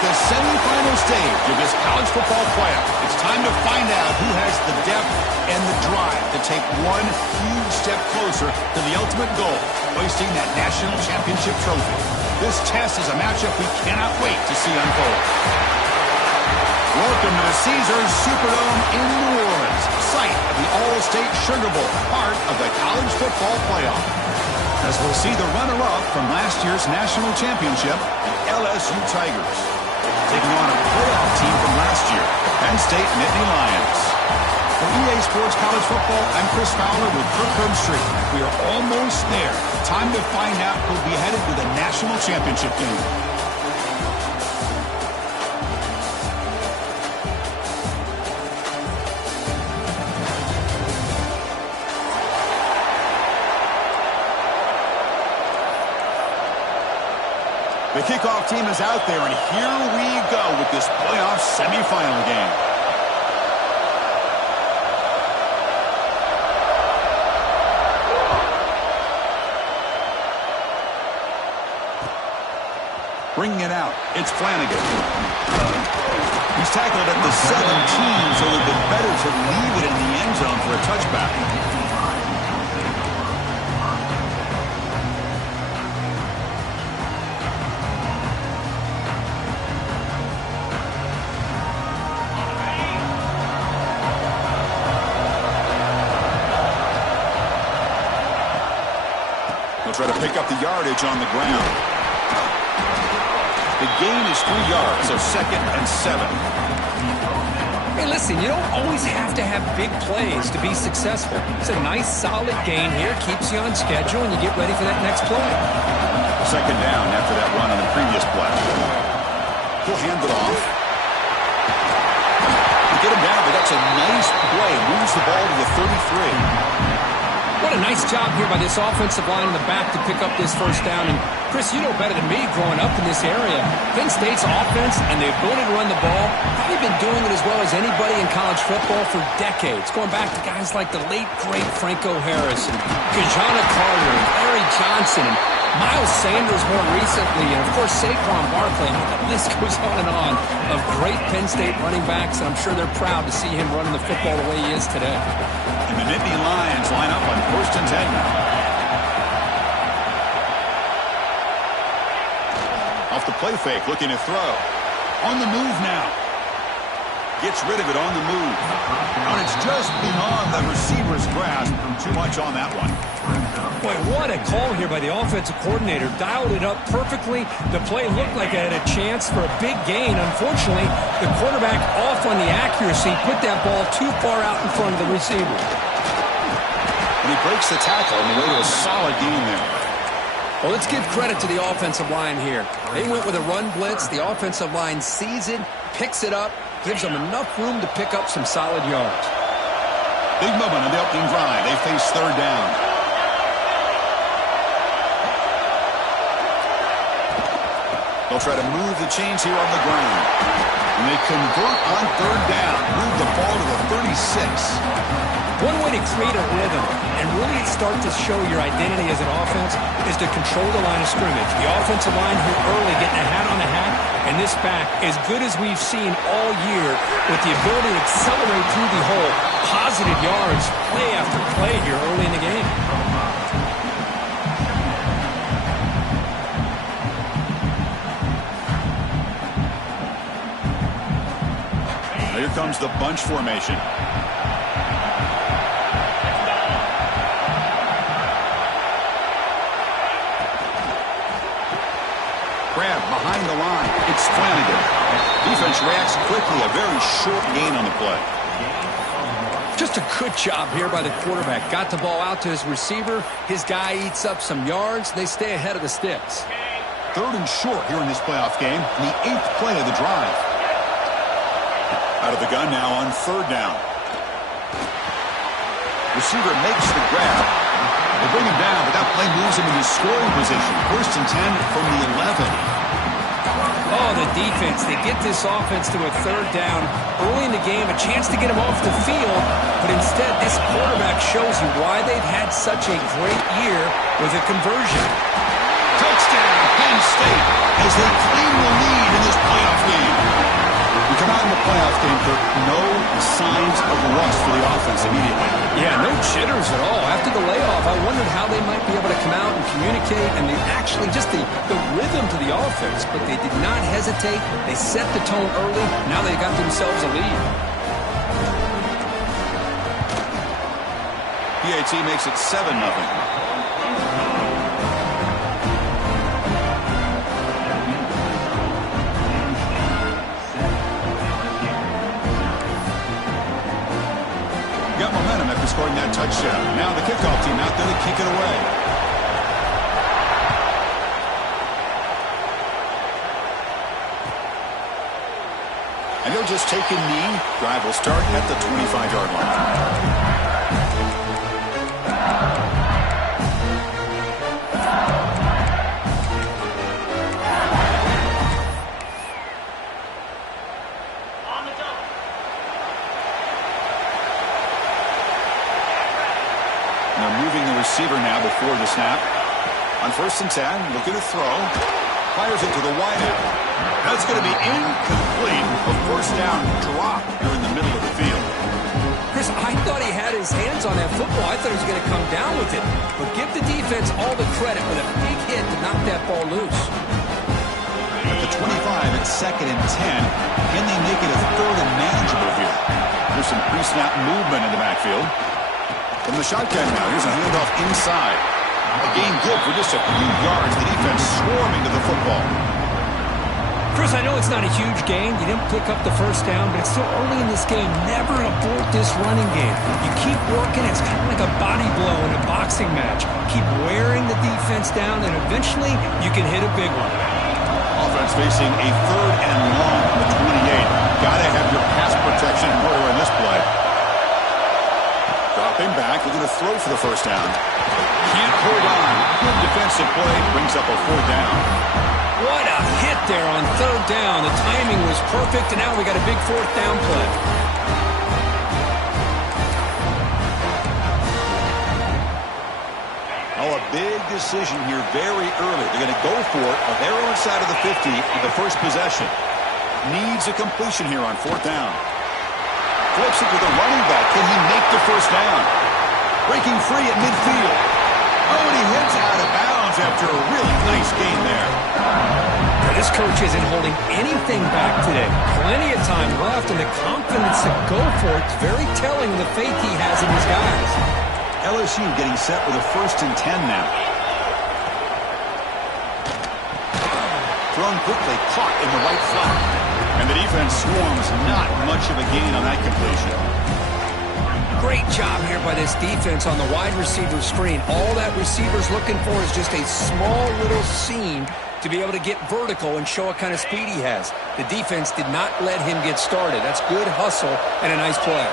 the semifinal stage of this college football playoff. It's time to find out who has the depth and the drive to take one huge step closer to the ultimate goal, hoisting that national championship trophy. This test is a matchup we cannot wait to see unfold. Welcome to the Caesars Superdome in New Orleans, site of the All-State Sugar Bowl, part of the college football playoff. As we'll see the runner-up from last year's national championship, the LSU Tigers, taking on a playoff team from last year, Penn State Nittany Lions. For EA Sports College Football, I'm Chris Fowler with Kirk Herbstreit. We are almost there. Time to find out who'll be headed to the national championship game. The kickoff team is out there, and here we go with this playoff semifinal game. Bringing it out, it's Flanagan. He's tackled at the 17, so it would have been better to leave it in the end zone for a touchback. Try to pick up the yardage on the ground. The gain is 3 yards, so 2nd and 7. Hey, listen, you don't always have to have big plays to be successful. It's a nice, solid gain here, keeps you on schedule, and you get ready for that next play. 2nd down after that run on the previous play. He'll hand it off. To get him down, but that's a nice play. Moves the ball to the 33. What a nice job here by this offensive line in the back to pick up this first down. And, Chris, you know better than me growing up in this area. Penn State's offense and the ability to run the ball, probably been doing it as well as anybody in college football for decades, going back to guys like the late, great Franco Harris and Kajana Carter and Larry Johnson and Miles Sanders more recently, and, of course, Saquon Barkley. The list goes on of great Penn State running backs, and I'm sure they're proud to see him running the football the way he is today. And the Nittany Lions line up on 1st and 10 now. Off the play fake, looking to throw. On the move now. Gets rid of it on the move. And it's just beyond the receiver's grasp. Too much on that one. Boy, what a call here by the offensive coordinator. Dialed it up perfectly. The play looked like it had a chance for a big gain. Unfortunately, the quarterback off on the accuracy, put that ball too far out in front of the receiver. And he breaks the tackle on the way to a solid gain there. Well, let's give credit to the offensive line here. They went with a run blitz. The offensive line sees it, picks it up, gives them enough room to pick up some solid yards. Big moment on the opening drive. They face 3rd down. They'll try to move the chains here on the ground. And they convert on 3rd down. Move the ball to the 36. One way to create a rhythm and really start to show your identity as an offense is to control the line of scrimmage. The offensive line here early getting a hat on a hat, and this back, as good as we've seen all year, with the ability to accelerate through the hole, positive yards, play after play here early in the game. Here comes the bunch formation. Grab behind the line. It's Flanagan. Defense reacts quickly. A very short gain on the play. Just a good job here by the quarterback. Got the ball out to his receiver. His guy eats up some yards. They stay ahead of the sticks. 3rd and short here in this playoff game. The 8th play of the drive. Out of the gun now on 3rd down. Receiver makes the grab. They bring him down, but that play moves him into scoring position. 1st and 10 from the 11. Oh, the defense. They get this offense to a 3rd down early in the game, a chance to get him off the field, but instead this quarterback shows you why they've had such a great year with a conversion. Touchdown, Penn State, as they claim the lead in this playoff game. release for the offense immediately. Yeah, no jitters at all. After the layoff, I wondered how they might be able to come out and communicate, and they actually just the rhythm to the offense. But they did not hesitate. They set the tone early. Now they got themselves a lead. PAT makes it 7-0. Got momentum after scoring that touchdown. Now the kickoff team out there to kick it away. And he'll just take a knee. Drive will start at the 25-yard line. Receiver now before the snap. On 1st and 10, looking to throw. Fires it to the wide end. That's going to be incomplete. A first down drop here in the middle of the field. Chris, I thought he had his hands on that football. I thought he was going to come down with it. But give the defense all the credit with a big hit to knock that ball loose. At the 25, it's 2nd and 10. Can they make it a 3rd and manageable here? There's some pre-snap movement in the backfield. From the shotgun now, here's a handoff inside. A gain good for just a few yards. The defense swarming to the football. Chris, I know it's not a huge gain. You didn't pick up the first down, but it's still early in this game. Never abort this running game. You keep working. It's kind of like a body blow in a boxing match. Keep wearing the defense down, and eventually you can hit a big one. Offense facing a 3rd and long on the 28. Got to have your pass protection in order in this play. Dropping back, looking to throw for the first down. Can't hold on. Good defensive play, brings up a 4th down. What a hit there on 3rd down. The timing was perfect, and now we got a big 4th down play. Oh, a big decision here very early. They're going to go for it on their own side of the 50 on the first possession. Needs a completion here on 4th down. Flips it to the running back. Can he make the first down? Breaking free at midfield. Oh, and he heads out of bounds after a really nice gain there. This coach isn't holding anything back today. Plenty of time left, and the confidence to go for it is very telling of the faith he has in his guys. LSU getting set with a 1st and 10 now. Thrown quickly, caught in the right flat. And the defense swarms, not much of a gain on that completion. Great job here by this defense on the wide receiver screen. All that receiver's looking for is just a small little seam to be able to get vertical and show what kind of speed he has. The defense did not let him get started. That's good hustle and a nice play.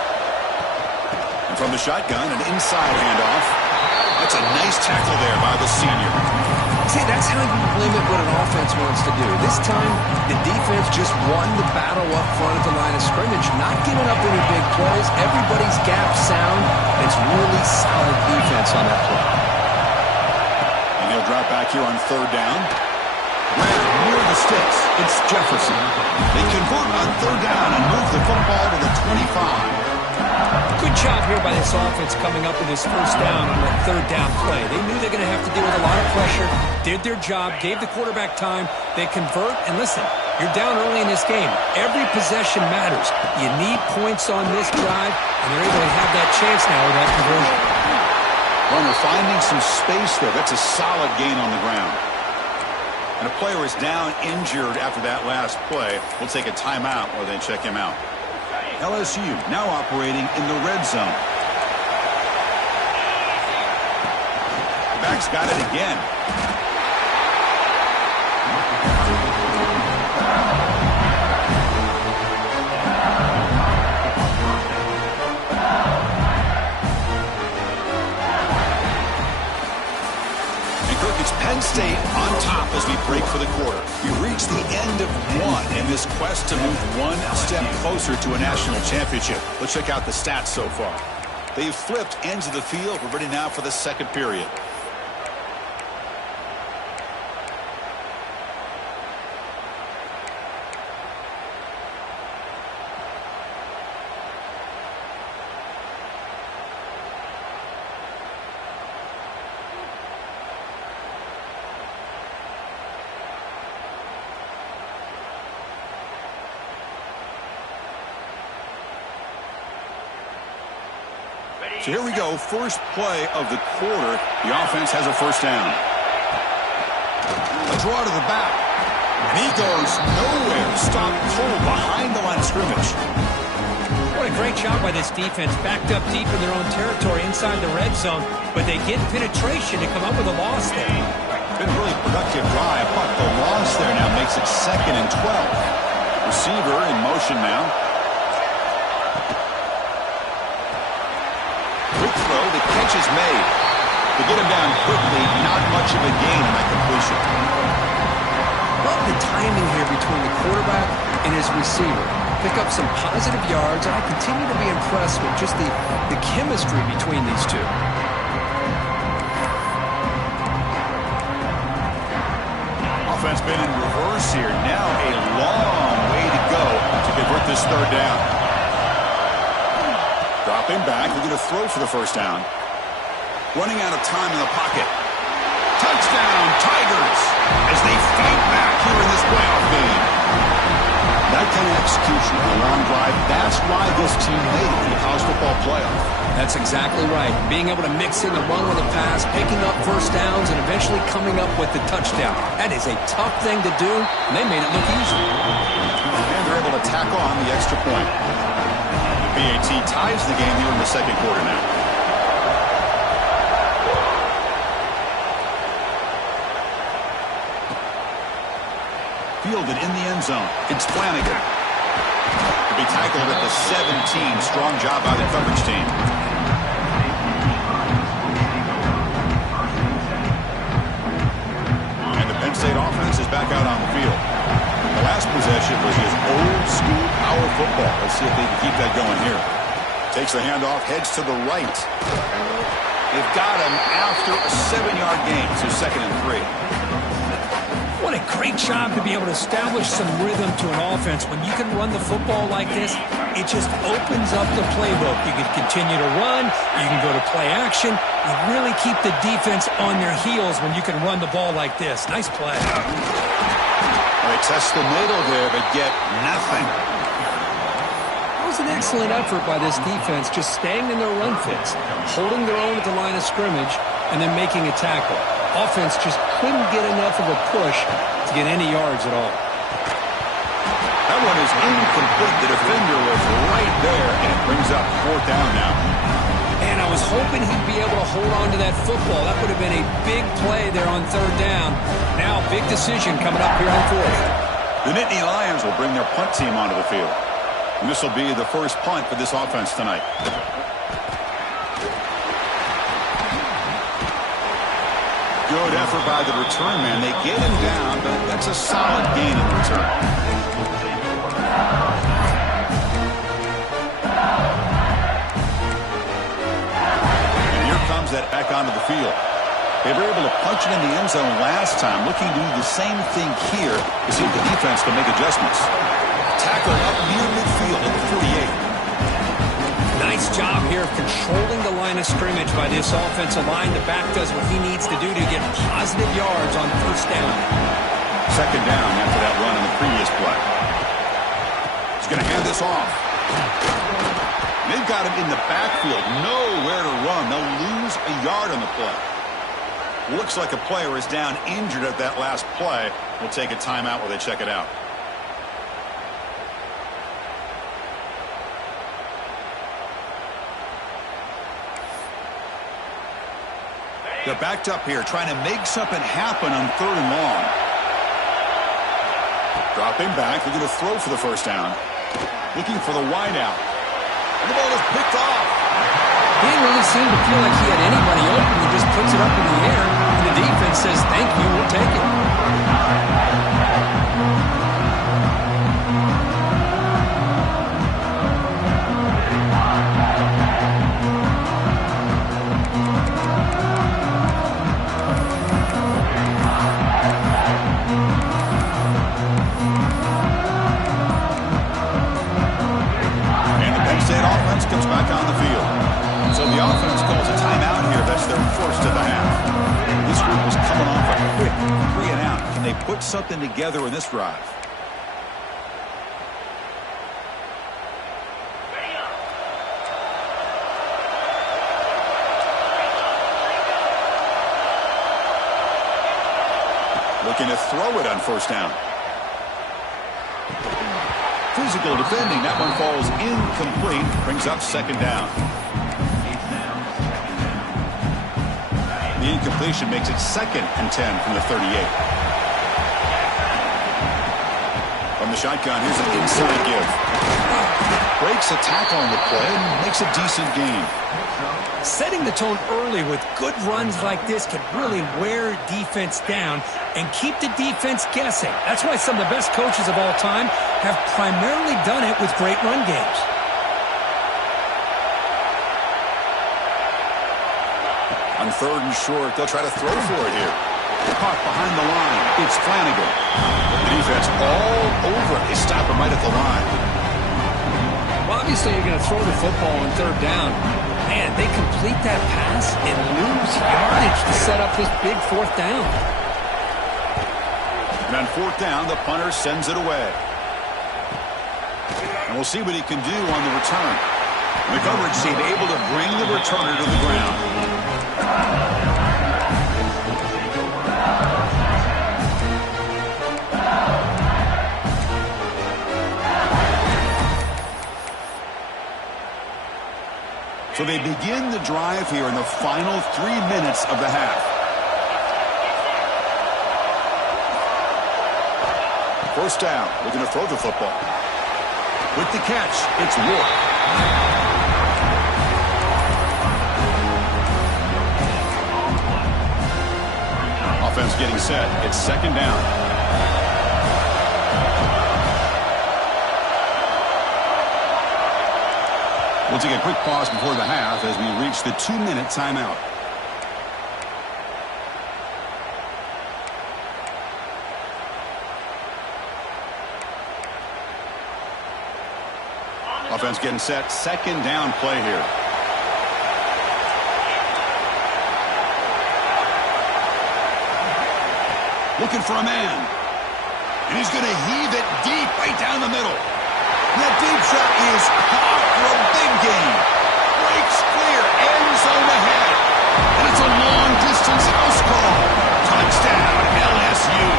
And from the shotgun, an inside handoff. That's a nice tackle there by the senior. See, that's how you limit what an offense wants to do. This time, the defense just won the battle up front at the line of scrimmage, not giving up any big plays. Everybody's gap sound. It's really solid defense on that play. And he'll drop back here on 3rd down. Right near the sticks, it's Jefferson. They convert on 3rd down and move the football to the 25. Good job here by this offense coming up with this first down on that 3rd down play. They knew they're going to have to deal with a lot of pressure, did their job, gave the quarterback time. They convert, and listen, you're down early in this game. Every possession matters. You need points on this drive, and they're able to have that chance now with that conversion. Runner finding some space there. That's a solid gain on the ground. And a player is down injured after that last play. We'll take a timeout while they check him out. LSU now operating in the red zone. The back's got it again. Penn State on top as we break for the quarter. We reach the end of one in this quest to move one step closer to a national championship. Let's check out the stats so far. They've flipped ends of the field. We're ready now for the second period. So here we go, first play of the quarter. The offense has a first down. A draw to the back. And he goes nowhere. Stopped cold behind the line of scrimmage. What a great job by this defense. Backed up deep in their own territory inside the red zone. But they get penetration to come up with a loss there. Been a really productive drive, but the loss there now makes it 2nd and 12. Receiver in motion now. Quick throw, the catch is made. To get him down quickly, not much of a gain in that completion. Love the timing here between the quarterback and his receiver. Pick up some positive yards, and I continue to be impressed with just the chemistry between these two. Offense been in reverse here. Now a long way to go to convert this third down. Dropping back, looking to throw for the first down. Running out of time in the pocket. Touchdown, Tigers, as they fight back here in this playoff game. That kind of execution on a long drive, that's why this team made it in the college football playoff. That's exactly right. Being able to mix in the run with a pass, picking up first downs, and eventually coming up with the touchdown. That is a tough thing to do, and they made it look easy. And they're able to tack on the extra point. The BAT ties the game here in the second quarter now. Fielded in the end zone. It's Flanagan. To be tackled at the 17. Strong job by the coverage team. And the Penn State offense is back out on the field. The last possession was just old school power football. Let's see if they can keep that going here. Takes the handoff, heads to the right. They've got him after a 7-yard gain. So 2nd and 3. What a great job to be able to establish some rhythm to an offense. When you can run the football like this, it just opens up the playbook. You can continue to run. You can go to play action. You really keep the defense on their heels when you can run the ball like this. Nice play. They test the middle there, but get nothing. That was an excellent effort by this defense, just staying in their run fits, holding their own at the line of scrimmage, and then making a tackle. Offense just couldn't get enough of a push to get any yards at all. That one is incomplete. The defender was right there, and it brings up 4th down now. And I was hoping he'd be able to hold on to that football. That would have been a big play there on 3rd down. Now, big decision coming up here on 4th. The Nittany Lions will bring their punt team onto the field. And this will be the first punt for this offense tonight. Good effort by the return man. They get him down, but that's a solid gain in return. And here comes that back onto the field. They were able to punch it in the end zone last time, looking to do the same thing here to see if the defense can make adjustments. Tackle up near midfield at the 48. Nice job here of controlling the line of scrimmage by this offensive line. The back does what he needs to do to get positive yards on first down. 2nd down after that run in the previous play. He's going to hand this off. They've got him in the backfield. Nowhere to run. They'll lose a yard on the play. Looks like a player is down injured at that last play. We'll take a timeout while they check it out. They're backed up here, trying to make something happen on 3rd and long. Dropping back, looking to throw for the first down. Looking for the wide out. And the ball is picked off. He didn't really seem to feel like he had anybody open. He just puts it up in the air, and the defense says, thank you, we'll take it. Comes back on the field. So the offense calls a timeout here. That's their first of the half. This group was coming off a quick 3 and out. Can they put something together in this drive? Looking to throw it on first down. Physical defending. That one falls incomplete. Brings up second down. The incompletion makes it 2nd and 10 from the 38. From the shotgun, here's an inside give. Breaks a tackle on the play and makes a decent gain. Setting the tone early with good runs like this can really wear defense down and keep the defense guessing. That's why some of the best coaches of all time have primarily done it with great run games. On 3rd and short, they'll try to throw for it here. Caught behind the line. It's Flanagan. The defense all over it. They stop him right at the line. Well, obviously, you're going to throw the football on 3rd down. Man, they complete that pass and lose yardage to set up this big 4th down. And on 4th down, the punter sends it away. And we'll see what he can do on the return. The coverage team able to bring the returner to the ground. So they begin the drive here in the final 3 minutes of the half. First down, looking to throw the football. With the catch, it's Ward. Offense getting set. It's 2nd down. We'll take a quick pause before the half as we reach the 2-minute timeout. Offense getting set. 2nd down play here. Looking for a man. And he's going to heave it deep right down the middle. That deep shot is caught for a big gain. Breaks clear, end zone ahead. And it's a long-distance house call. Touchdown, LSU.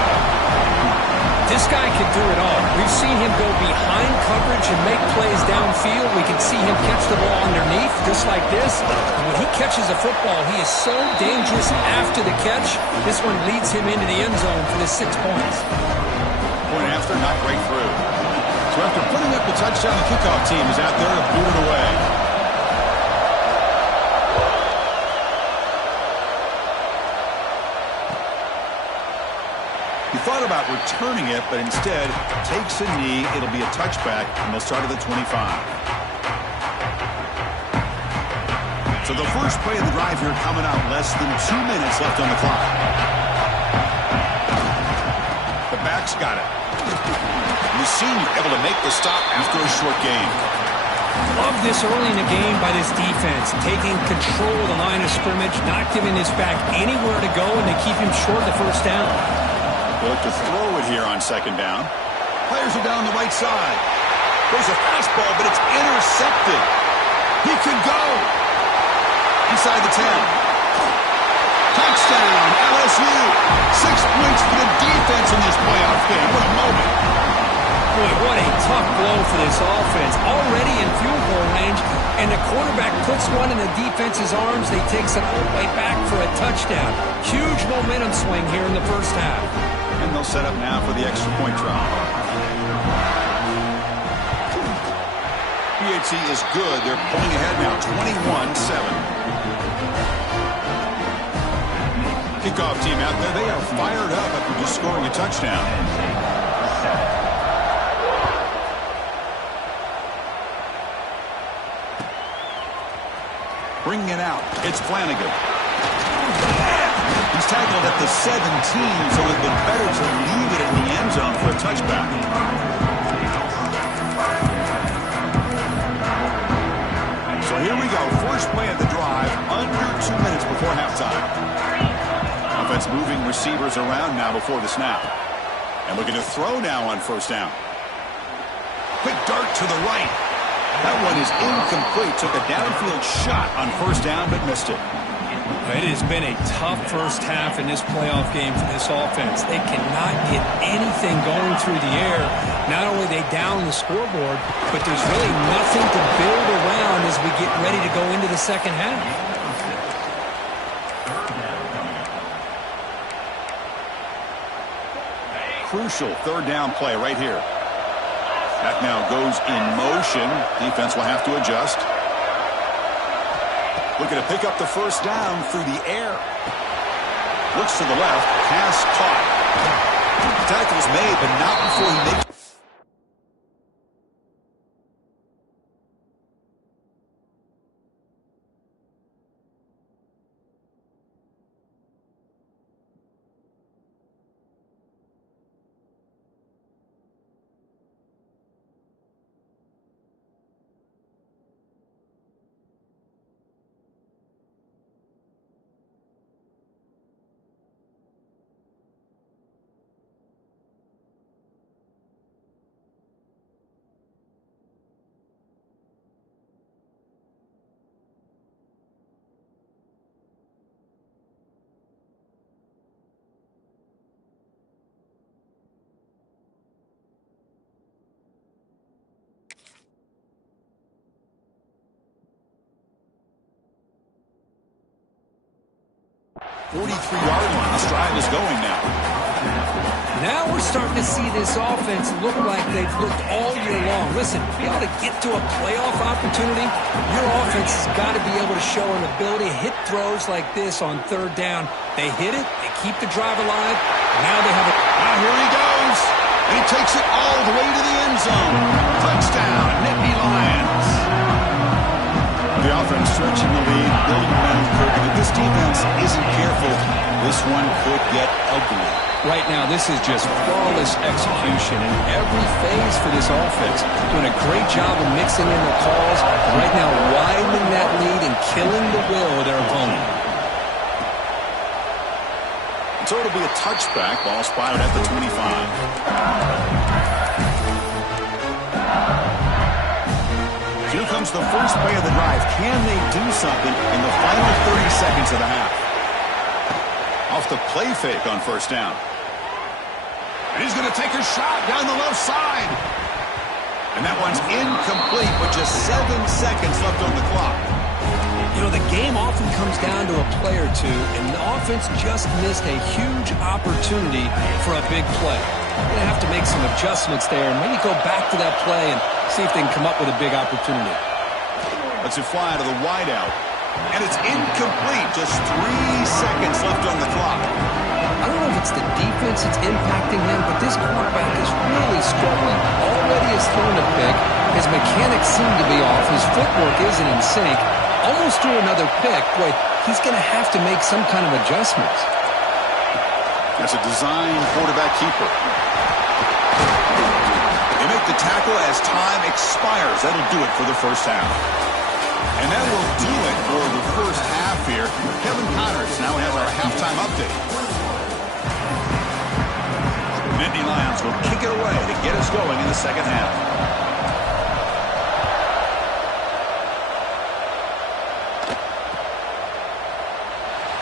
This guy can do it all. We've seen him go behind coverage and make plays downfield. We can see him catch the ball underneath, just like this. And when he catches a football, he is so dangerous after the catch. This one leads him into the end zone for the 6 points. Point after, not right through. So after putting up the touchdown, the kickoff team is out there to boot it away. He thought about returning it, but instead takes a knee. It'll be a touchback, and they'll start at the 25. So the first play of the drive here coming out, less than 2 minutes left on the clock. The back's got it. The senior able to make the stop after a short game. Love this early in the game by this defense. Taking control of the line of scrimmage, not giving this back anywhere to go, and they keep him short of the first down. They look to throw it here on 2nd down. Players are down the right side. There's a fastball, but it's intercepted. He could go. Inside the 10. Touchdown, LSU. 6 points for the defense in this playoff game. What a moment. Boy, what a tough blow for this offense. Already in field goal range, and the quarterback puts one in the defense's arms. They takes it all the way back for a touchdown. Huge momentum swing here in the first half. And they'll set up now for the extra point try. PAT is good. They're pulling ahead now, 21-7. Kickoff team out there. They are fired up after just scoring a touchdown. Bringing it out. It's Flanagan. He's tackled at the 17, so it would have been better to leave it in the end zone for a touchback. So here we go. First play of the drive, under 2 minutes before halftime. Offense moving receivers around now before the snap. And looking to throw now on first down. Quick dart to the right. That one is incomplete. Took a downfield shot on first down, but missed it. It has been a tough first half in this playoff game for this offense. They cannot get anything going through the air. Not only are they down the scoreboard, but there's really nothing to build around as we get ready to go into the second half. Crucial third down play right here. That now goes in motion. Defense will have to adjust. Looking to pick up the first down through the air. Looks to the left. Pass caught. Tackle's made, but not before he makes. .43-yard line. This drive is going now. Now we're starting to see this offense look like they've looked all year long. Listen, to be able to get to a playoff opportunity, your offense has got to be able to show an ability to hit throws like this on third down. They hit it, they keep the drive alive. Now they have it. Now here he goes. He takes it all the way to the end zone. Touchdown, Nittany Lions. The offense stretching the lead, building momentum. If this defense isn't careful, this one could get ugly. Right now, this is just flawless execution in every phase for this offense. Doing a great job of mixing in the calls. Right now, widening that lead and killing the will of their opponent. So it'll be a touchback. Ball spotted at the 25. Here comes the first play of the drive. Can they do something in the final 30 seconds of the half? Off the play fake on first down. And he's going to take a shot down the left side. And that one's incomplete with just 7 seconds left on the clock. You know, the game often comes down to a play or two, and the offense just missed a huge opportunity for a big play. They're going to have to make some adjustments there and maybe go back to that play and see if they can come up with a big opportunity. Let's it fly to the wideout. And it's incomplete. Just 3 seconds left on the clock. I don't know if it's the defense that's impacting him, but this quarterback is really struggling. Already has thrown a pick. His mechanics seem to be off. His footwork isn't in sync. Almost threw another pick. Boy, he's going to have to make some kind of adjustments. That's a design quarterback keeper. They make the tackle as time expires. That'll do it for the first half. And that will do it for the first half here. Kevin Connors now has our halftime update. The Nittany Lions will kick it away to get us going in the second half.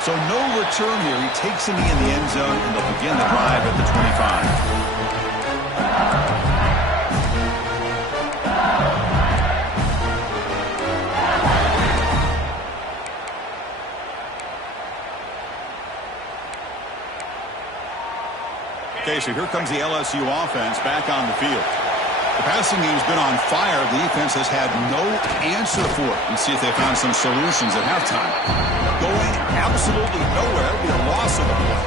So no return here. He takes him in the end zone, and they'll begin the drive at the 25. Okay, so here comes the LSU offense back on the field. The passing game's been on fire. The defense has had no answer for it. Let's see if they found some solutions at halftime. Going absolutely nowhere. That would be a loss of a play.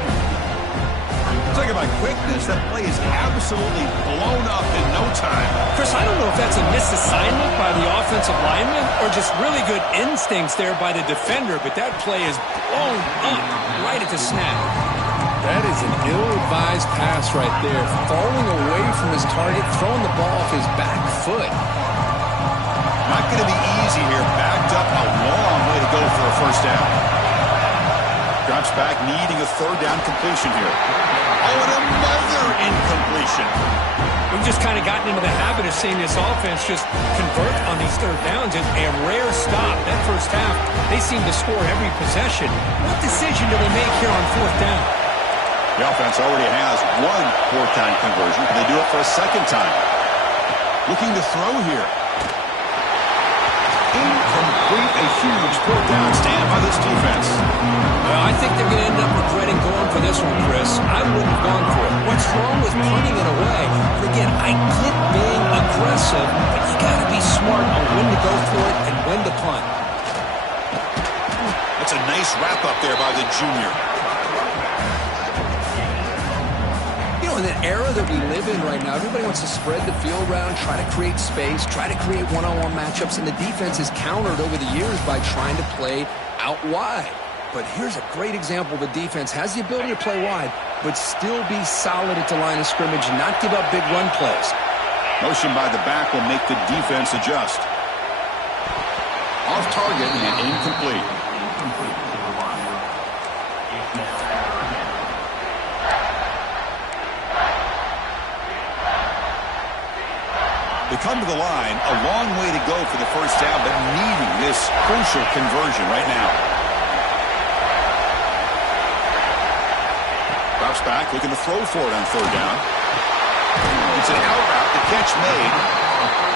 Talking about quickness, that play is absolutely blown up in no time. Chris, I don't know if that's a misassignment by the offensive lineman or just really good instincts there by the defender, but that play is blown up right at the snap. That is an ill-advised pass right there. Falling away from his target, throwing the ball off his back foot. Not going to be easy here. Backed up a long way to go for a first down. Drops back, needing a third down completion here. Oh, and another incompletion. We've just kind of gotten into the habit of seeing this offense just convert on these third downs. It's a rare stop. That first half, they seem to score every possession. What decision do they make here on fourth down? The offense already has one fourth-down conversion. They do it for a second time. Looking to throw here. Incomplete, a huge fourth down stand by this defense. Well, I think they're going to end up regretting going for this one, Chris. I wouldn't have gone for it. What's wrong with punting it away? And again, I get being aggressive, but you got to be smart on when to go for it and when to punt. That's a nice wrap-up there by the junior. In the era that we live in right now, everybody wants to spread the field around, try to create space, try to create one-on-one matchups, and the defense is countered over the years by trying to play out wide. But here's a great example. The defense has the ability to play wide, but still be solid at the line of scrimmage and not give up big run plays. Motion by the back will make the defense adjust. Off target and incomplete. They come to the line, a long way to go for the first down, but needing this crucial conversion right now. Drops back, looking to throw for it on third down. It's an out route, the catch made,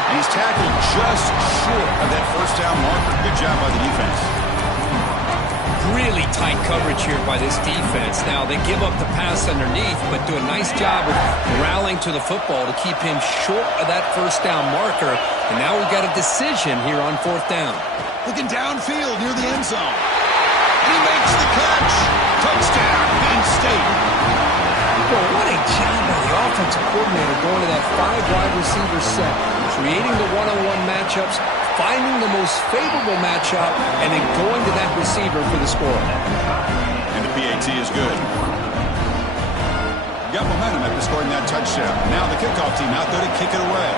and he's tackled just short of that first down marker. Good job by the defense. Really tight coverage here by this defense. Now, they give up the pass underneath, but do a nice job of rallying to the football to keep him short of that first down marker. And now we've got a decision here on fourth down. Looking downfield near the end zone. And he makes the catch. Touchdown, Penn State. Well, what a job by the offensive coordinator going to that 5-wide receiver set, creating the one-on-one matchups, finding the most favorable matchup, and then going to that receiver for the score. And the PAT is good. Got momentum after scoring that touchdown. Now the kickoff team out there to kick it away.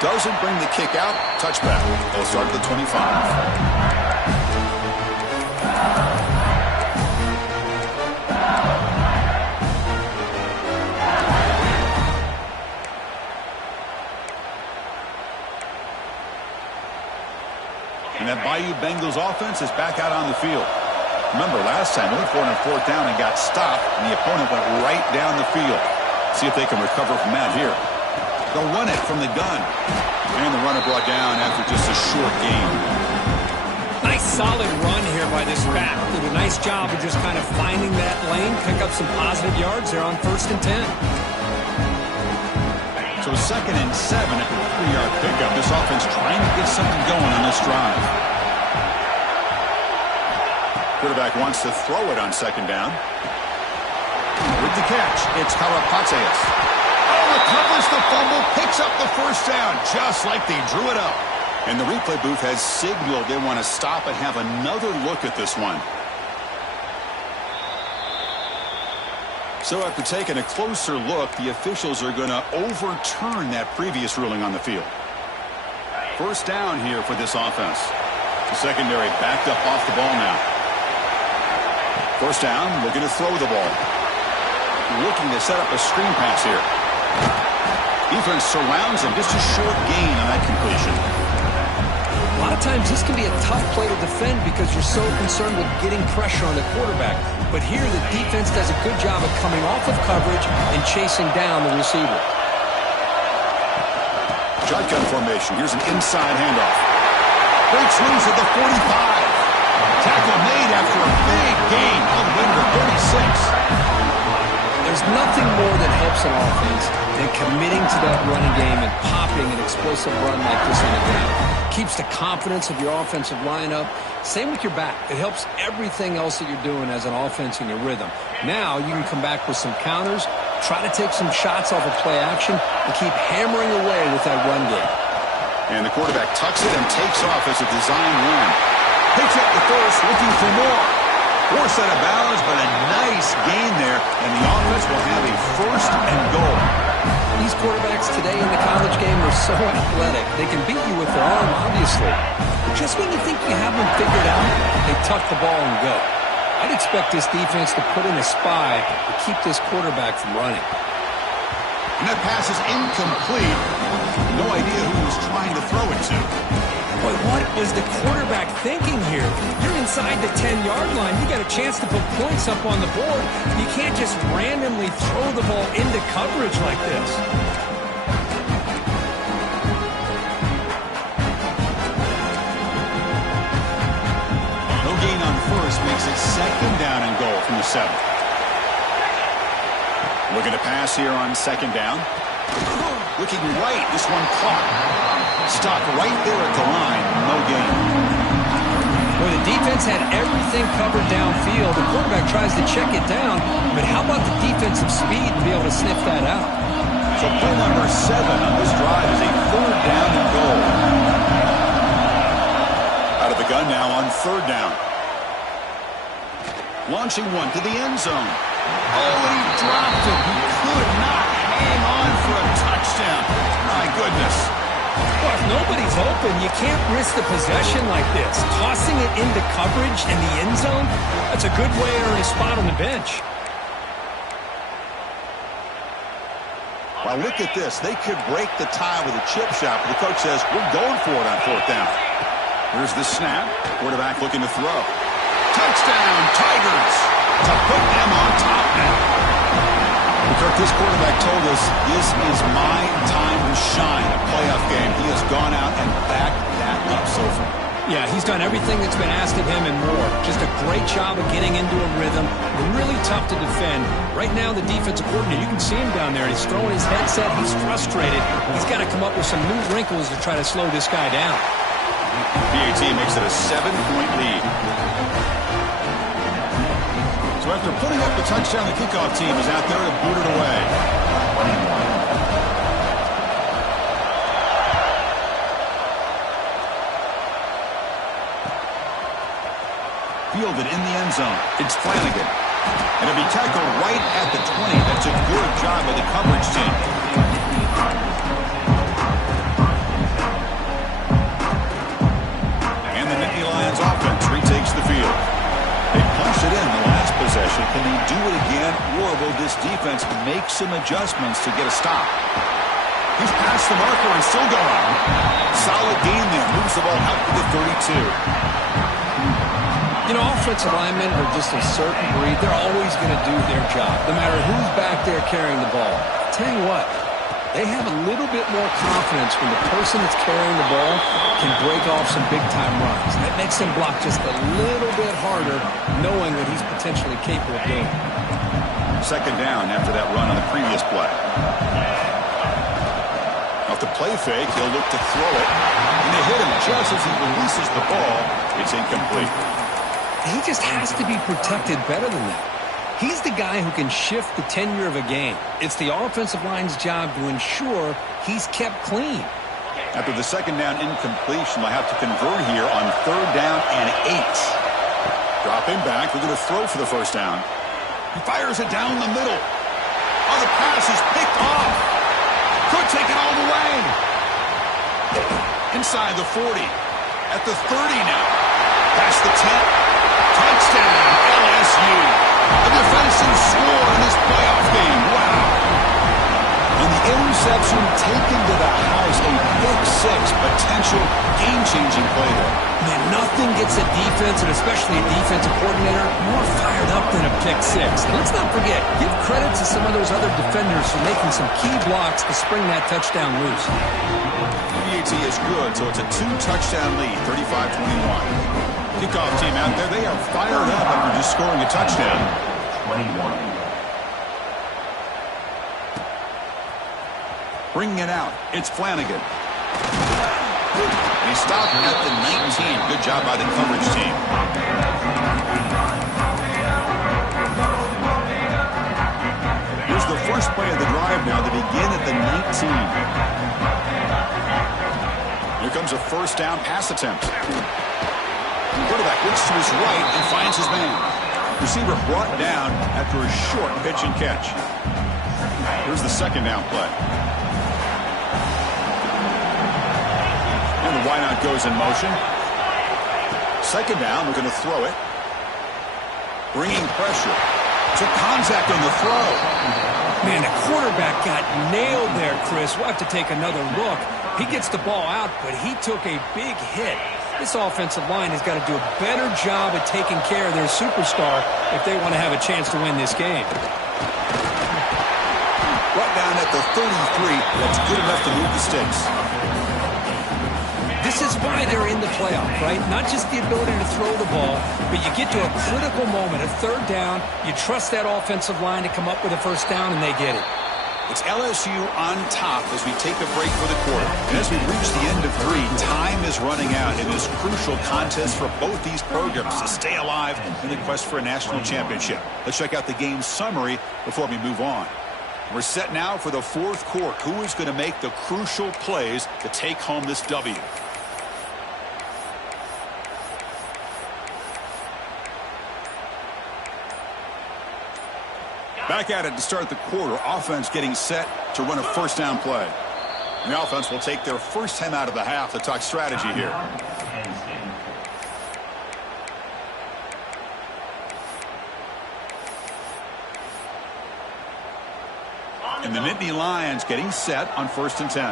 Doesn't bring the kick out. Touchback. They'll start at the 25. And that Bayou Bengals offense is back out on the field. Remember, last time, they went for it on fourth down and got stopped, and the opponent went right down the field. See if they can recover from that here. They'll run it from the gun. And the runner brought down after just a short gain. Nice solid run here by this back. Did a nice job of just kind of finding that lane, pick up some positive yards there on 1st and 10. So 2nd and 7 at the 3-yard pickup. This offense trying to get something going on this drive. Quarterback wants to throw it on 2nd down. With the catch, it's Karapatsias. Oh, recovers the fumble, picks up the first down, just like they drew it up. And the replay booth has signaled they want to stop and have another look at this one. So after taking a closer look, the officials are going to overturn that previous ruling on the field. First down here for this offense. The secondary backed up off the ball now. First down, looking to throw the ball. Looking to set up a screen pass here. Defense surrounds him. Just a short gain on that completion. A lot of times this can be a tough play to defend because you're so concerned with getting pressure on the quarterback. But here the defense does a good job of coming off of coverage and chasing down the receiver. Shotgun formation. Here's an inside handoff. Breaks loose at the 45. Tackle made after a big gain. All the way to the 36. There's nothing more that helps an offense than committing to that running game and popping an explosive run like this on the ground. Keeps the confidence of your offensive lineup. Same with your back. It helps everything else that you're doing as an offense in your rhythm. Now you can come back with some counters, try to take some shots off of play action, and keep hammering away with that run game. And the quarterback tucks it and takes off as a design run. Picks up the first, looking for more. Forced out of bounds, but a nice gain there, and the offense will have a 1st and goal. These quarterbacks today in the college game are so athletic. They can beat you with their arm, obviously. Just when you think you have them figured out, they tuck the ball and go. I'd expect this defense to put in a spy to keep this quarterback from running. And that pass is incomplete. No idea who he was trying to throw it to. Boy, what was the quarterback thinking here? You're inside the 10-yard line. You got a chance to put points up on the board. You can't just randomly throw the ball into coverage like this. No gain on first makes it second down and goal from the 7. Looking to pass here on second down. Looking right, this one caught. Stopped right there at the line, no gain. Well, the defense had everything covered downfield. The quarterback tries to check it down, but how about the defensive speed to be able to sniff that out? So play number 7 on this drive is a third down and goal. Out of the gun now on third down. Launching one to the end zone. Oh, he dropped it. He could not hang on for a touchdown. My goodness. Well, if nobody's open, you can't risk the possession like this. Tossing it into coverage in the end zone, that's a good way to earn a spot on the bench. Well, look at this. They could break the tie with a chip shot, but the coach says, we're going for it on fourth down. Here's the snap. Quarterback looking to throw. Touchdown, Tigers, to put them on top now. Kirk, this quarterback told us this is my time to shine, a playoff game. He has gone out and backed that up so far. Yeah, he's done everything that's been asked of him and more. Just a great job of getting into a rhythm. Really tough to defend. Right now, the defensive coordinator, you can see him down there. He's throwing his headset. He's frustrated. He's got to come up with some new wrinkles to try to slow this guy down. PAT makes it a 7-point lead. So after putting up the touchdown, the kickoff team is out there to boot it away. Fielded in the end zone. It's Flanagan. And it'll be tackled right at the 20. That's a good job by the coverage team. And the Nittany Lions offense retakes the field. They punched it in the last possession. Can they do it again, or will this defense make some adjustments to get a stop? He's past the marker and still going. Solid gain there. Moves the ball out to the 32. You know, offensive linemen are just a certain breed. They're always going to do their job, no matter who's back there carrying the ball. I'll tell you what, they have a little bit more confidence when the person that's carrying the ball can break off some big-time runs. That makes him block just a little bit harder, knowing what he's potentially capable of doing. Second down after that run on the previous play. Off the play fake, he'll look to throw it. And they hit him just as he releases the ball. It's incomplete. He just has to be protected better than that. He's the guy who can shift the tenure of a game. It's the offensive line's job to ensure he's kept clean. After the second down incompletion, they'll have to convert here on third down and 8. Dropping back, they're going to throw for the first down. He fires it down the middle. Oh, the pass is picked off. Could take it all the way. Inside the 40. At the 30 now. Past the 10. Touchdown, LSU. A defensive score in this playoff game. Wow. And the interception taken to the house, a pick 6, potential game-changing play there. Man, nothing gets a defense, and especially a defensive coordinator, more fired up than a pick 6. And let's not forget, give credit to some of those other defenders for making some key blocks to spring that touchdown loose. PAT is good, so it's a 2-touchdown lead, 35-21. Kickoff team out there, they are fired up after just scoring a touchdown. 21. Bringing it out, it's Flanagan. He stopped at the 19. Good job by the coverage team. Here's the first play of the drive now to begin at the 19. Here comes a first down pass attempt. Quarterback looks to his right and finds his man. Receiver brought down after a short pitch and catch. Here's the second down play. And the wideout goes in motion. Second down, we're going to throw it. bringing pressure. Took contact on the throw. Man, the quarterback got nailed there, Chris. We'll have to take another look. He gets the ball out, but he took a big hit. This offensive line has got to do a better job at taking care of their superstar if they want to have a chance to win this game. Right down at the 33, that's good enough to move the sticks. This is why they're in the playoff, right? Not just the ability to throw the ball, but you get to a critical moment, a third down, you trust that offensive line to come up with a first down, and they get it. It's LSU on top as we take a break for the quarter. And as we reach the end of 3, time is running out in this crucial contest for both these programs to stay alive in the quest for a national championship. Let's check out the game summary before we move on. We're set now for the 4th quarter. Who is going to make the crucial plays to take home this W? Back at it to start the quarter. Offense getting set to run a first down play. And the offense will take their first time out of the half to talk strategy here. And the Nittany Lions getting set on 1st and 10.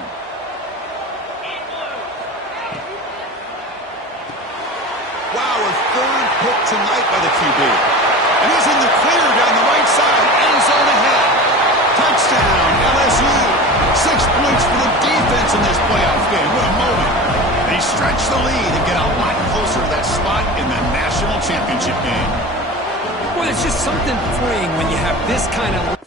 Wow, a third pick tonight by the QB. And he's in the clear down the right side. End zone ahead. Touchdown, LSU. 6 points for the defense in this playoff game. What a moment. They stretch the lead and get a lot closer to that spot in the national championship game. Well, it's just something freeing when you have this kind of...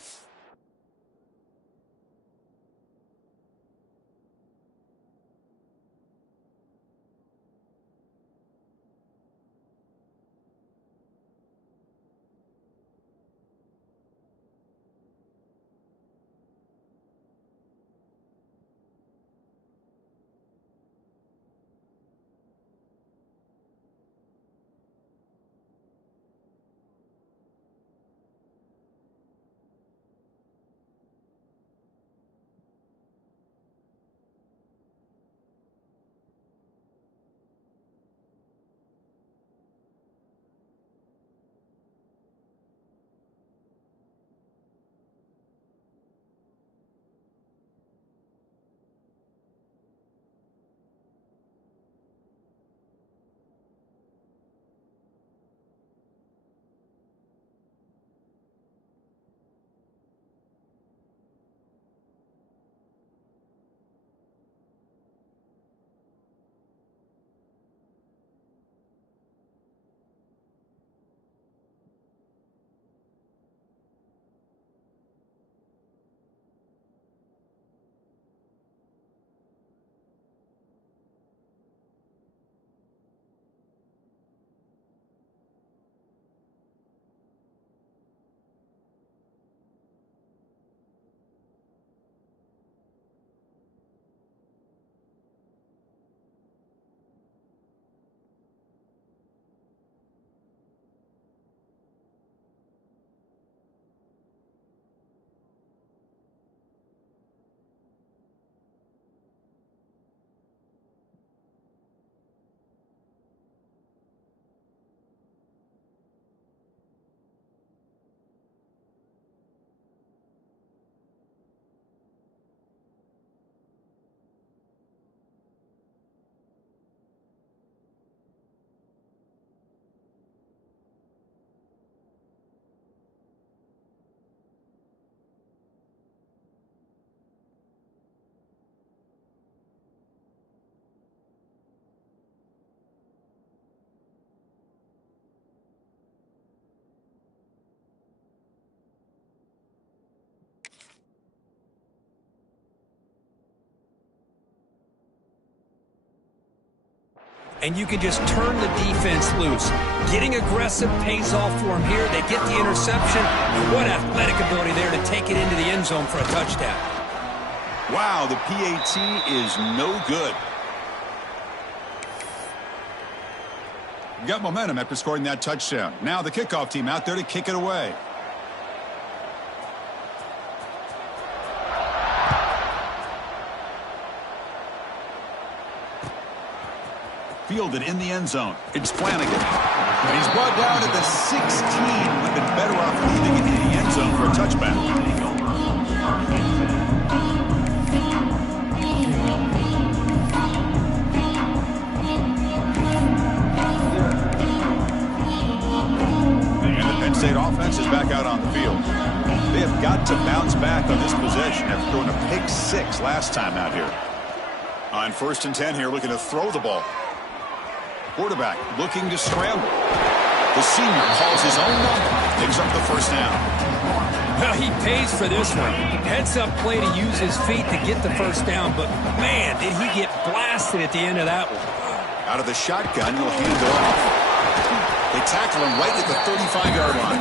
and you can just turn the defense loose. Getting aggressive pays off for them here. They get the interception. And what athletic ability there to take it into the end zone for a touchdown. Wow, the PAT is no good. Got momentum after scoring that touchdown. Now the kickoff team out there to kick it away. fielded in the end zone. It's Flanagan. And he's brought down at the 16. Would have been better off leaving it in the end zone for a touchback. And the Penn State offense is back out on the field. They have got to bounce back on this possession after throwing a pick 6 last time out here. On 1st and 10 here, looking to throw the ball. Quarterback looking to scramble. The senior calls his own number, picks up the first down. Well, he pays for this one. Heads-up play to use his feet to get the first down, but man, did he get blasted at the end of that one. Out of the shotgun, he'll hand it off. They tackle him right at the 35-yard line.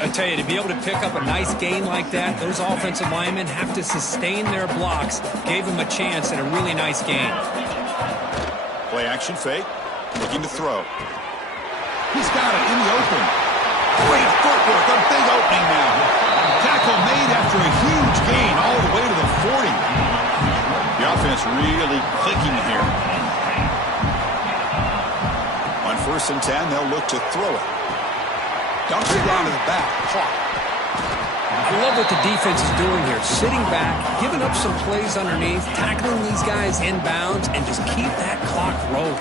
I tell you, to be able to pick up a nice gain like that, those offensive linemen have to sustain their blocks. Gave him a chance at a really nice gain. Play action fake, looking to throw. He's got it in the open. Great footwork, a big opening now. Tackle made after a huge gain all the way to the 40. The offense really clicking here. On 1st and 10, they'll look to throw it. Dumps it down to the back. Caught. I love what the defense is doing here. Sitting back, giving up some plays underneath, tackling these guys inbounds, and just keep that clock rolling.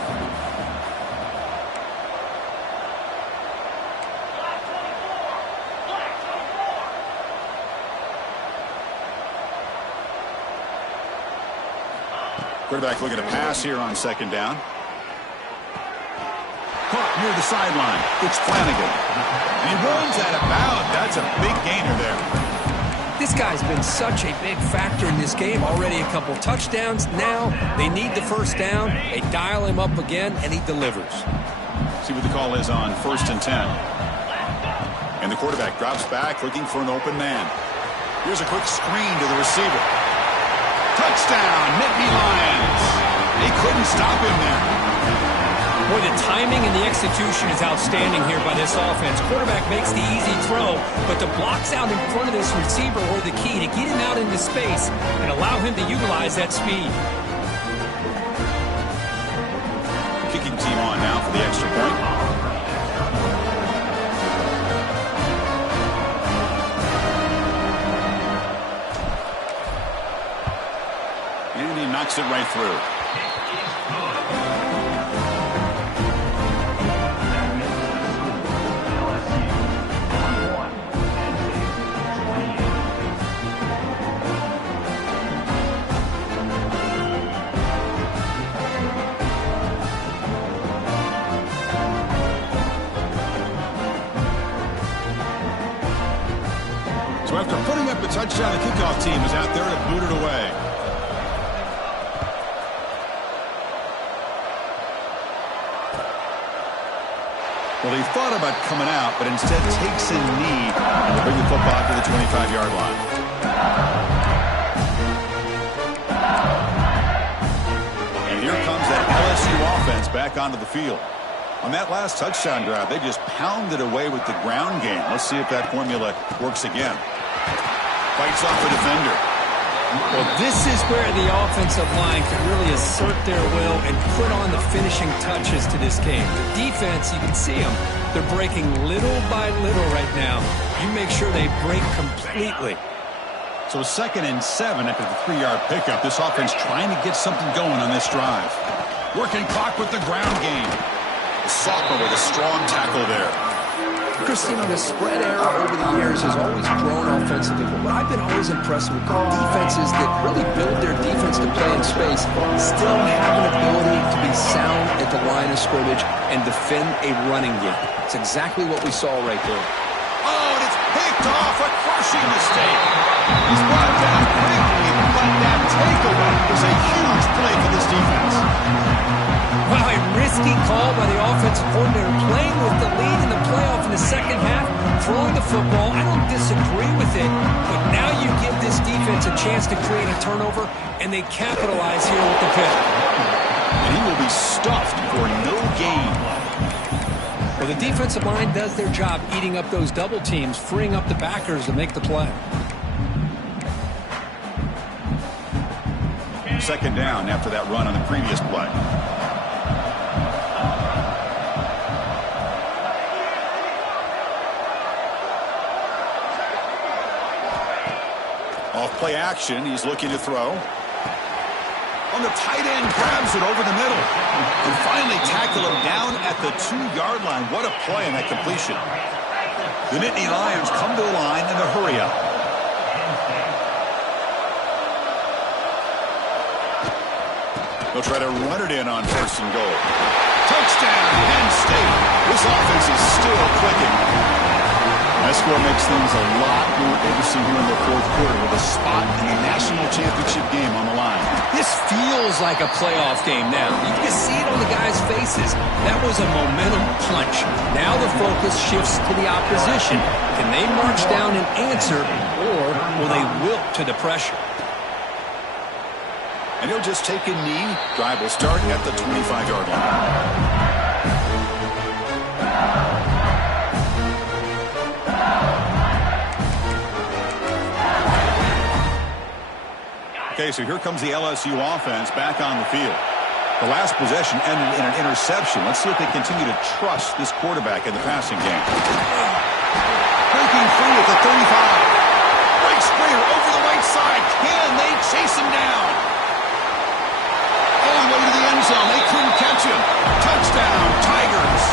Quarterback looking to pass here on 2nd down. Caught near the sideline. It's Flanagan. And he runs out of bounds. That's a big gainer there. This guy's been such a big factor in this game. Already a couple touchdowns. Now they need the first down. They dial him up again, and he delivers. See what the call is on 1st and 10. And the quarterback drops back, looking for an open man. Here's a quick screen to the receiver. Touchdown, Nittany Lions. They couldn't stop him there. Boy, the timing and the execution is outstanding here by this offense. Quarterback makes the easy throw, but the blocks out in front of this receiver were the key to get him out into space and allow him to utilize that speed. Kicking team on now for the extra point. And he knocks it right through. So after putting up the touchdown, the kickoff team is out there to boot it away. Well, he thought about coming out, but instead takes a knee and will bring the football to the 25-yard line. And here comes that LSU offense back onto the field. On that last touchdown drive, they just pounded away with the ground game. Let's see if that formula works again. Fights off the defender. Well, this is where the offensive line can really assert their will and put on the finishing touches to this game. The defense, you can see them. They're breaking little by little right now. You make sure they break completely. So 2nd and 7 after the 3-yard pickup. This offense trying to get something going on this drive. Working clock with the ground game. The sophomore with a strong tackle there. Christina, the spread era over the years has always grown offensively, but what I've been always impressed with defenses that really build their defense to play in space still have an ability to be sound at the line of scrimmage and defend a running game. It's exactly what we saw right there. Oh, and it's picked off, a crushing mistake. He's brought down quickly, but that takeaway was a huge play for this defense. Wow, a risky call by the offensive coordinator, playing with the lead in the playoff in the second half, throwing the football. I don't disagree with it, but now you give this defense a chance to create a turnover, and they capitalize here with the pick. And he will be stuffed for no gain. Well, the defensive line does their job eating up those double teams, freeing up the backers to make the play. 2nd down after that run on the previous play. Off play action, he's looking to throw. On the tight end, grabs it over the middle. And finally tackle him down at the 2-yard line. What a play on that completion. The Nittany Lions come to the line in a hurry up. They'll try to run it in on 1st and goal. Touchdown, Penn State. This offense is still clicking. That score makes things a lot more interesting here in the 4th quarter with a spot in the national championship game on the line. This feels like a playoff game now. You can see it on the guys' faces. That was a momentum punch. Now the focus shifts to the opposition. Can they march down and answer, or will they wilt to the pressure? And he'll just take a knee. Drive will start at the 25-yard line. Okay, so here comes the LSU offense back on the field. The last possession ended in an interception. Let's see if they continue to trust this quarterback in the passing game. Breaking free at the 35. Right Springer over the right side. Can they chase him down? All the way to the end zone. They couldn't catch him. Touchdown, Tigers.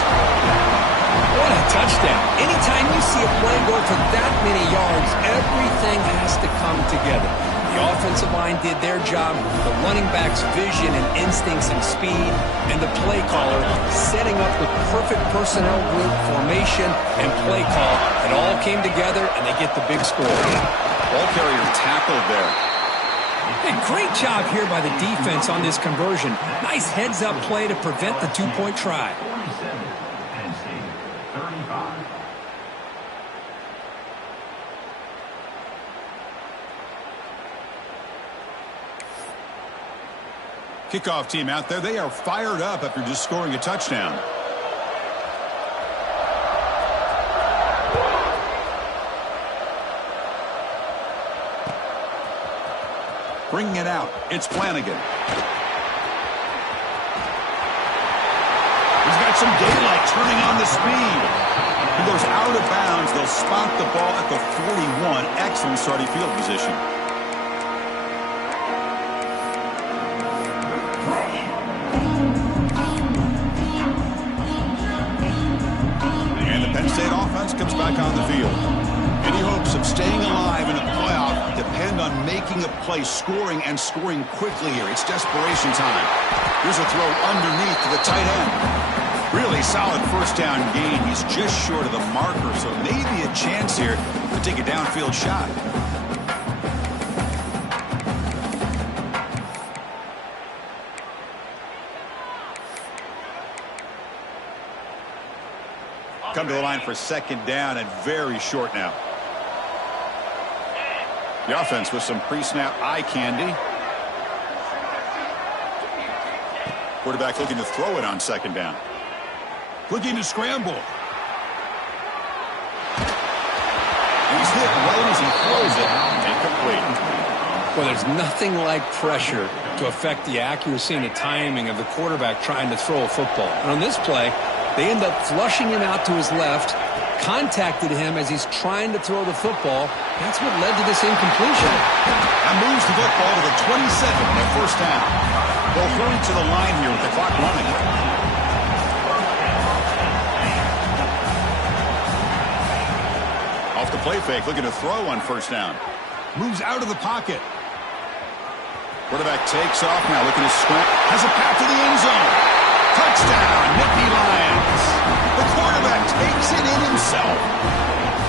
What a touchdown. Anytime you see a play go for that many yards, everything has to come together. The offensive line did their job, the running back's vision and instincts and speed, and the play caller setting up the perfect personnel group, formation, and play call. It all came together, and they get the big score. Ball carrier tackled there. Hey, great job here by the defense on this conversion. Nice heads-up play to prevent the 2-point try. Kickoff team out there. They are fired up after just scoring a touchdown. Bringing it out. It's Flanagan. He's got some daylight turning on the speed. He goes out of bounds. They'll spot the ball at the 41. Excellent starting field position. Penn State offense comes back on the field. Any hopes of staying alive in a playoff depend on making a play, scoring, and scoring quickly here. It's desperation time. Here's a throw underneath to the tight end. Really solid first down gain. He's just short of the marker, so maybe a chance here to take a downfield shot. Come to the line for 2nd down and very short now. The offense with some pre-snap eye candy. Quarterback looking to throw it on 2nd down. Looking to scramble. He's hit well as he throws it. Incomplete. Well, there's nothing like pressure to affect the accuracy and the timing of the quarterback trying to throw a football. And on this play, they end up flushing him out to his left, contacted him as he's trying to throw the football. That's what led to this incompletion. And moves the football to the 27 at 1st down. They'll hurry to the line here with the clock running. Off the play fake, looking to throw on 1st down. Moves out of the pocket. Quarterback takes off now, looking to sprint. Has a path to the end zone. Touchdown, Nittany Lions. The quarterback takes it in himself.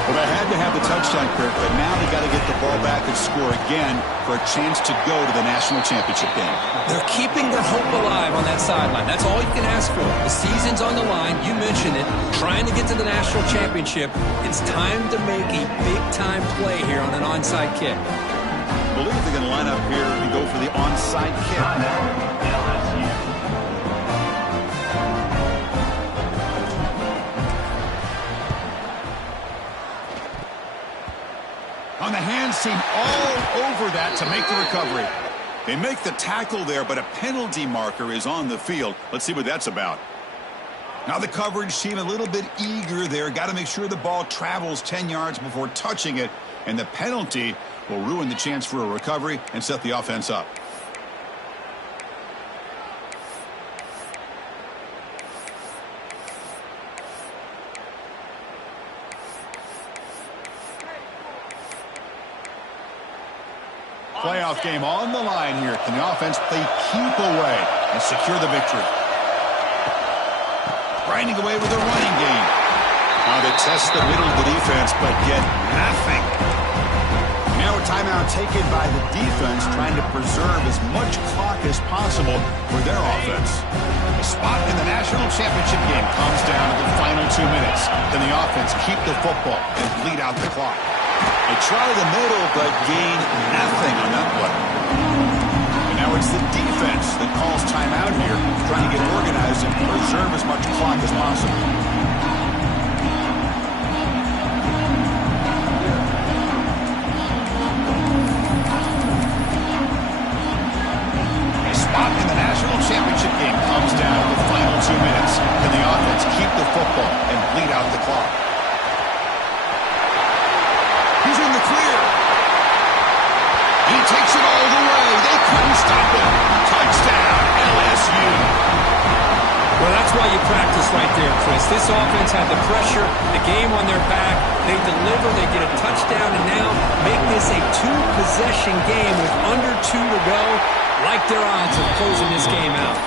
Well, they had to have the touchdown, Kirk, but now they got to get the ball back and score again for a chance to go to the national championship game. They're keeping their hope alive on that sideline. That's all you can ask for. The season's on the line. You mentioned it. Trying to get to the national championship. It's time to make a big-time play here on an onside kick. I believe they're going to line up here and go for the onside kick. On the hands team all over that to make the recovery. They make the tackle there, but a penalty marker is on the field. Let's see what that's about. Now the coverage team a little bit eager there. Got to make sure the ball travels 10 yards before touching it. And the penalty will ruin the chance for a recovery and set the offense up. Playoff game on the line here. Can the offense play keep away and secure the victory? Grinding away with a running game. Now they test the middle of the defense, but get nothing. Now a timeout taken by the defense, trying to preserve as much clock as possible for their offense. The spot in the national championship game comes down to the final 2 minutes. Can the offense keep the football and bleed out the clock? They try the middle, but gain nothing on that play. And now it's the defense that calls timeout here, trying to get organized and preserve as much clock as possible. A spot in the national championship game comes down to the final 2 minutes. Can the offense keep the football and bleed out the clock? He's in the clear. He takes it all the way. They couldn't stop him. Touchdown, LSU. Well, that's why you practice right there, Chris. This offense had the pressure, the game on their back. They deliver, they get a touchdown, and now make this a two-possession game with under 2 to go. Like their odds of closing this game out.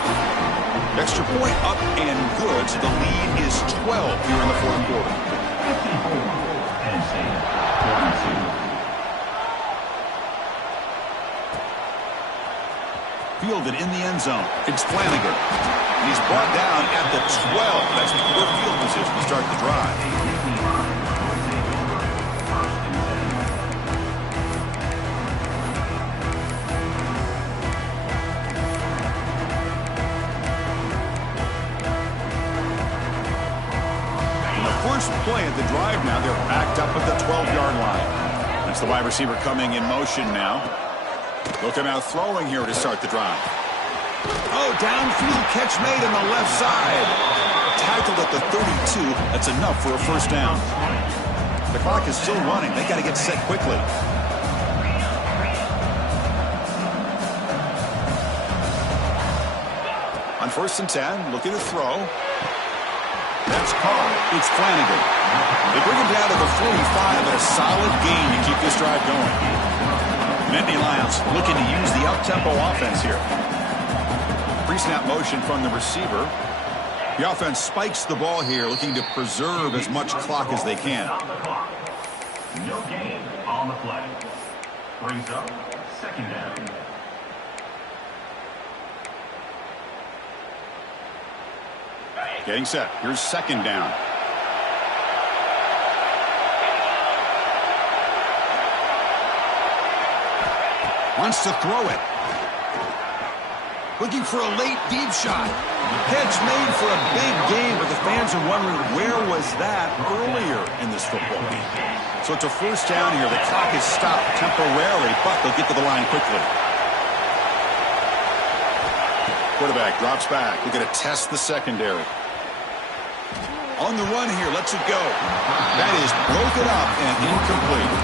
Extra point up and good. So the lead is 12 here in the fourth quarter. Fielded in the end zone. It's Flanagan. And he's brought down at the 12. That's poor field position to start the drive. First play at the drive now. They're backed up at the 12-yard line. That's the wide receiver coming in motion now. Look him out throwing here to start the drive. Oh, downfield catch made on the left side. Tackled at the 32. That's enough for a first down. The clock is still running. They got to get set quickly. On 1st and 10, looking to throw. That's caught. It's Flanagan. They bring him down to the 45, but a solid gain to keep this drive going. Nittany Lions looking to use the up-tempo offense here. Pre-snap motion from the receiver. The offense spikes the ball here, looking to preserve as much clock as they can. No gain on the play. Brings up 2nd down. Getting set. Here's 2nd down. Wants to throw it. Looking for a late deep shot. Catch made for a big game, but the fans are wondering where was that earlier in this football game. So it's a first down here. The clock is stopped temporarily, but they'll get to the line quickly. Quarterback drops back. We're going to test the secondary. On the run here, lets it go. That is broken up and incomplete.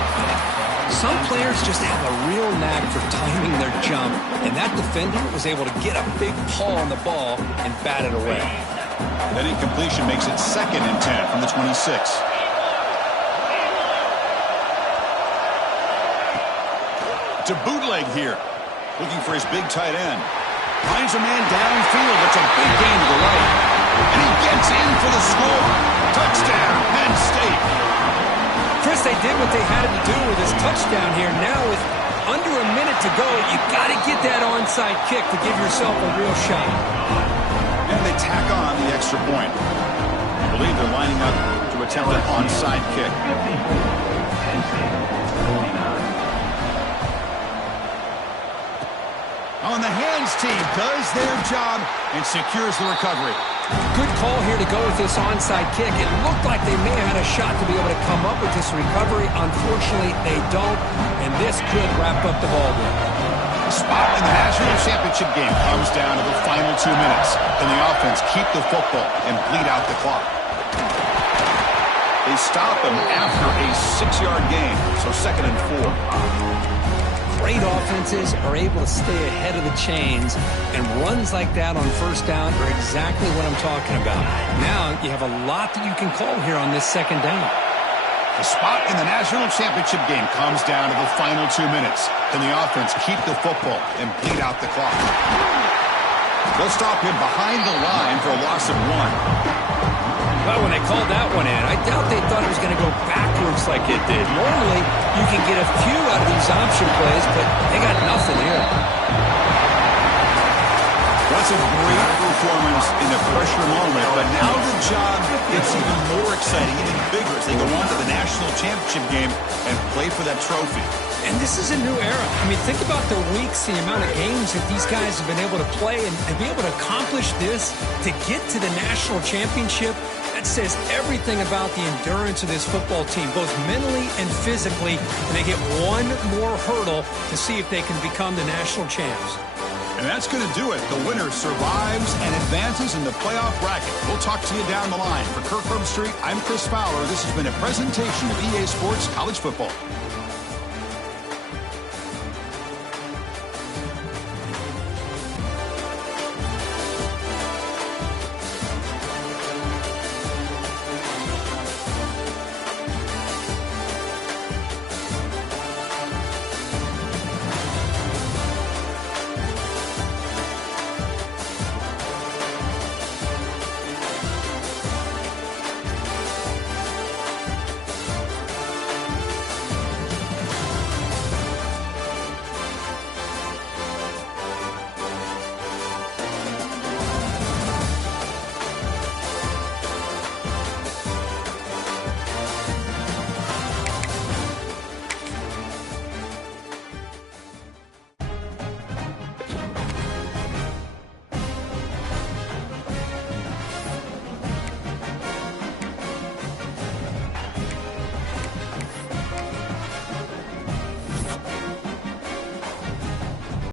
Some players just have a real knack for timing their jump, and that defender was able to get a big paw on the ball and bat it away. That incompletion makes it 2nd and 10 from the 26. To bootleg here. Looking for his big tight end. Finds a man downfield. It's a big gain to the right. And he gets in for the score. Touchdown, Penn State. Chris, they did what they had to do with this touchdown here. Now with under a minute to go, you got to get that onside kick to give yourself a real shot. And they tack on the extra point. I believe they're lining up to attempt an onside kick. On the hands team does their job and secures the recovery. Good call here to go with this onside kick. It looked like they may have had a shot to be able to come up with this recovery. Unfortunately, they don't, and this could wrap up the ball game. Spot in the national championship game comes down to the final 2 minutes. Can the offense keep the football and bleed out the clock? They stop him after a 6-yard gain, so 2nd and 4. Great offenses are able to stay ahead of the chains, and runs like that on first down are exactly what I'm talking about. Now you have a lot that you can call here on this 2nd down. The spot in the national championship game comes down to the final 2 minutes. Can the offense keep the football and bleed out the clock? They'll stop him behind the line for a loss of 1. Well, when they called that one in, I doubt they thought it was going to go backwards like it did. Normally, you can get a few out of these option plays, but they got nothing here. That's a great performance in the pressure moment, but now the job gets even more exciting, even bigger as they go on to the national championship game and play for that trophy. And this is a new era. I mean, think about the weeks, the amount of games that these guys have been able to play and be able to accomplish this, to get to the national championship. That says everything about the endurance of this football team, both mentally and physically. And they hit one more hurdle to see if they can become the national champs. And that's going to do it. The winner survives and advances in the playoff bracket. We'll talk to you down the line. For Kirk Herbstreit, I'm Chris Fowler. This has been a presentation of EA Sports College Football.